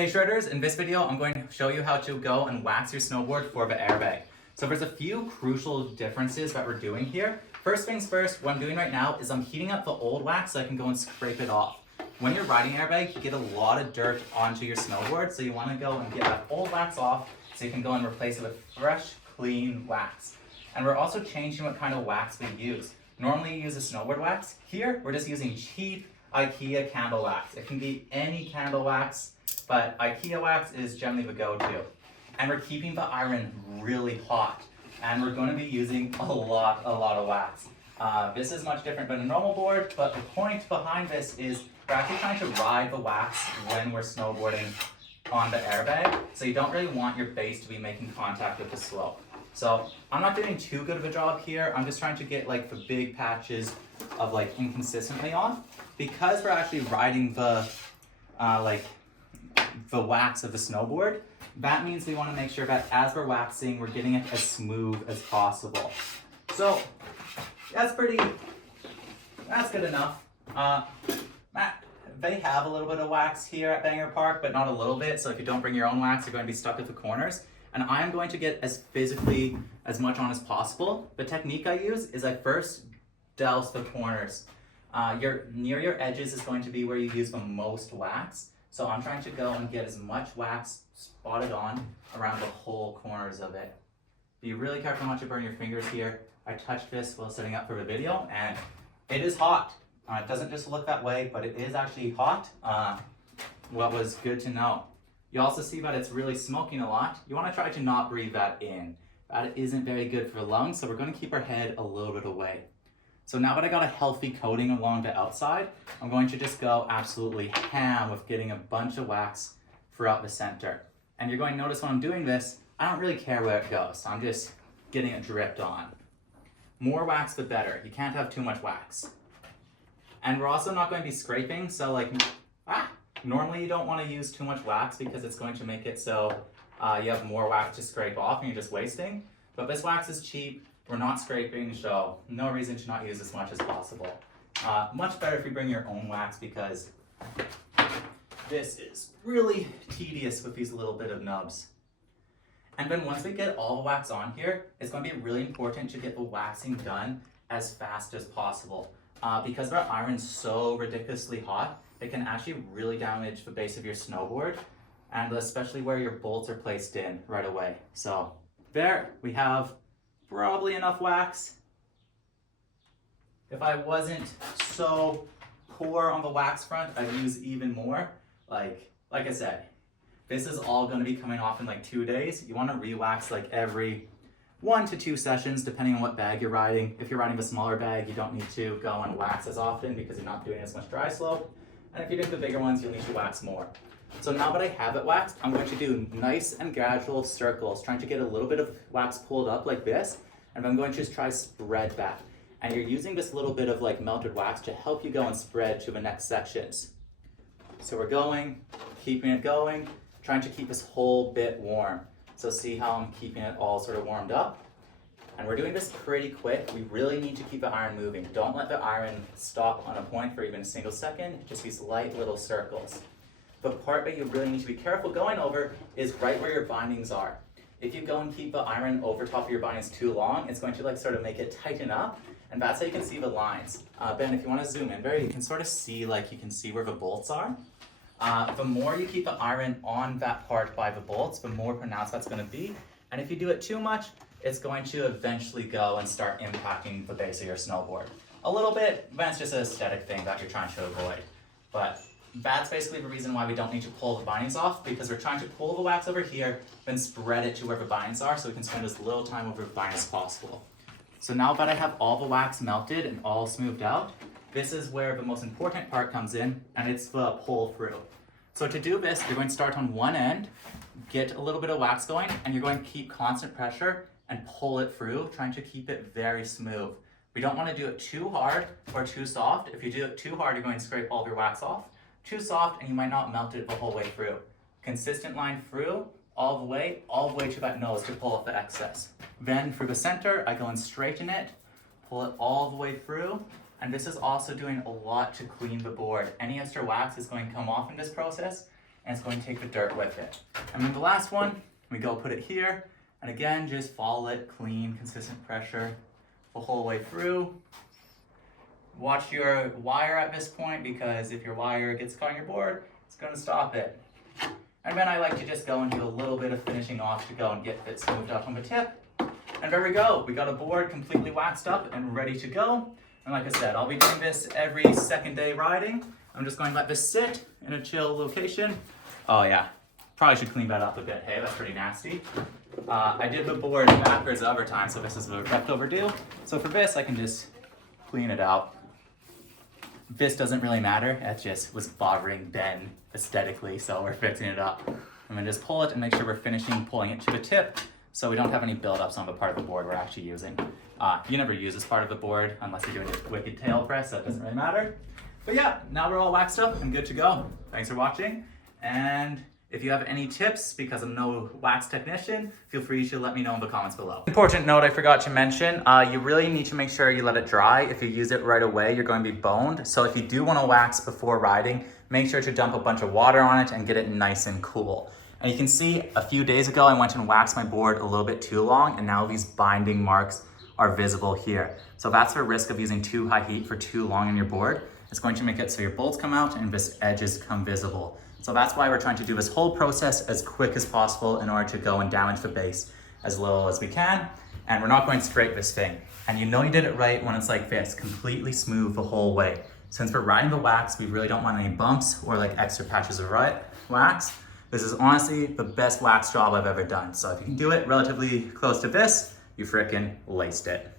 Hey Shredders, in this video I'm going to show you how to go and wax your snowboard for the airbag. So there's a few crucial differences that we're doing here. First things first, what I'm doing right now is I'm heating up the old wax so I can go and scrape it off. When you're riding airbag, you get a lot of dirt onto your snowboard, so you want to go and get that old wax off so you can go and replace it with fresh, clean wax. And we're also changing what kind of wax we use. Normally you use a snowboard wax. Here, we're just using cheap IKEA candle wax. It can be any candle wax, but IKEA wax is generally the go-to. And we're keeping the iron really hot. And we're going to be using a lot of wax. This is much different than a normal board, but the point behind this is we're actually trying to ride the wax when we're snowboarding on the airbag. So you don't really want your base to be making contact with the slope. So I'm not doing too good of a job here. I'm just trying to get like the big patches of like inconsistently off. Because we're actually riding the wax of the snowboard, that means we want to make sure that as we're waxing, we're getting it as smooth as possible. So that's good enough. They have a little bit of wax here at Banger Park, but not a little bit. So if you don't bring your own wax, you're going to be stuck at the corners. And I'm going to get as much on as possible. The technique I use is I first douse the corners. Near your edges is going to be where you use the most wax. So I'm trying to go and get as much wax spotted on around the whole corners of it. Be really careful not to burn your fingers here. I touched this while setting up for the video and it is hot. It doesn't just look that way, but it is actually hot. What was good to know. You also see that it's really smoking a lot. You want to try to not breathe that in. That isn't very good for the lungs, so we're going to keep our head a little bit away. So now that I got a healthy coating along the outside, I'm going to just go absolutely ham with getting a bunch of wax throughout the center. And you're going to notice when I'm doing this, I don't really care where it goes. I'm just getting it dripped on. More wax the better. You can't have too much wax. And we're also not going to be scraping, so normally you don't want to use too much wax because it's going to make it so you have more wax to scrape off and you're just wasting. But this wax is cheap. We're not scraping, so no reason to not use as much as possible. Much better if you bring your own wax because this is really tedious with these little bit of nubs. And then once we get all the wax on here, it's going to be really important to get the waxing done as fast as possible. Because our iron's so ridiculously hot, it can actually really damage the base of your snowboard, and especially where your bolts are placed in right away. So there we have probably enough wax. If I wasn't so poor on the wax front, I'd use even more. Like I said, this is all going to be coming off in like 2 days. You want to re-wax like every 1 to 2 sessions, depending on what bag you're riding. If you're riding a smaller bag, you don't need to go and wax as often because you're not doing as much dry slope. And if you're doing the bigger ones, you'll need to wax more. So now that I have it waxed, I'm going to do nice and gradual circles, trying to get a little bit of wax pulled up like this, and I'm going to just try spread that. And you're using this little bit of like melted wax to help you go and spread to the next sections. So we're going, keeping it going, trying to keep this whole bit warm. So see how I'm keeping it all sort of warmed up? And we're doing this pretty quick. We really need to keep the iron moving. Don't let the iron stop on a point for even a single second. Just these light little circles. The part that you really need to be careful going over is right where your bindings are. If you go and keep the iron over top of your bindings too long, it's going to like sort of make it tighten up. And that's how you can see the lines. Ben, if you want to zoom in, you can sort of see where the bolts are. The more you keep the iron on that part by the bolts, the more pronounced that's going to be. And if you do it too much, it's going to eventually go and start impacting the base of your snowboard. A little bit, that's just an aesthetic thing that you're trying to avoid. But that's basically the reason why we don't need to pull the bindings off, because we're trying to pull the wax over here, then spread it to where the bindings are so we can spend as little time over the bindings as possible. So now that I have all the wax melted and all smoothed out, this is where the most important part comes in, and it's the pull through. So to do this, you're going to start on one end, get a little bit of wax going, and you're going to keep constant pressure and pull it through, trying to keep it very smooth. We don't want to do it too hard or too soft. If you do it too hard, you're going to scrape all of your wax off. Too soft, and you might not melt it the whole way through. Consistent line through, all the way to that nose to pull off the excess. Then for the center, I go and straighten it, pull it all the way through, And this is also doing a lot to clean the board. Any extra wax is going to come off in this process, and it's going to take the dirt with it. And then the last one, we go put it here, and again, just follow it, clean, consistent pressure the whole way through. Watch your wire at this point, because if your wire gets caught on your board, it's going to stop it. And then I like to just go and do a little bit of finishing off to go and get it smoothed out from the tip. And there we go. We got a board completely waxed up and ready to go. And like I said, I'll be doing this every second day riding. I'm just going to let this sit in a chill location. Oh yeah, probably should clean that up a bit. Hey, that's pretty nasty. I did the board backwards the other time, so this is a leftover deal. So for this, I can just clean it out. This doesn't really matter. It just was bothering Ben aesthetically, so we're fixing it up. I'm gonna just pull it and make sure we're finishing pulling it to the tip, so we don't have any buildups on the part of the board we're actually using. You never use this part of the board unless you're doing a wicked tail press, so it doesn't really matter. But yeah, now we're all waxed up and good to go. Thanks for watching, and if you have any tips, because I'm no wax technician, feel free to let me know in the comments below. Important note I forgot to mention, you really need to make sure you let it dry. If you use it right away, you're going to be boned. So if you do want to wax before riding, make sure to dump a bunch of water on it and get it nice and cool. And you can see a few days ago, I went and waxed my board a little bit too long, and now these binding marks are visible here. So that's the risk of using too high heat for too long on your board. It's going to make it so your bolts come out and this edges come visible. So that's why we're trying to do this whole process as quick as possible in order to go and damage the base as little as we can. And we're not going to scrape this thing. And you know you did it right when it's like this, completely smooth the whole way. Since we're riding the wax, we really don't want any bumps or like extra patches of wax. This is honestly the best wax job I've ever done. So if you can do it relatively close to this, you frickin' laced it.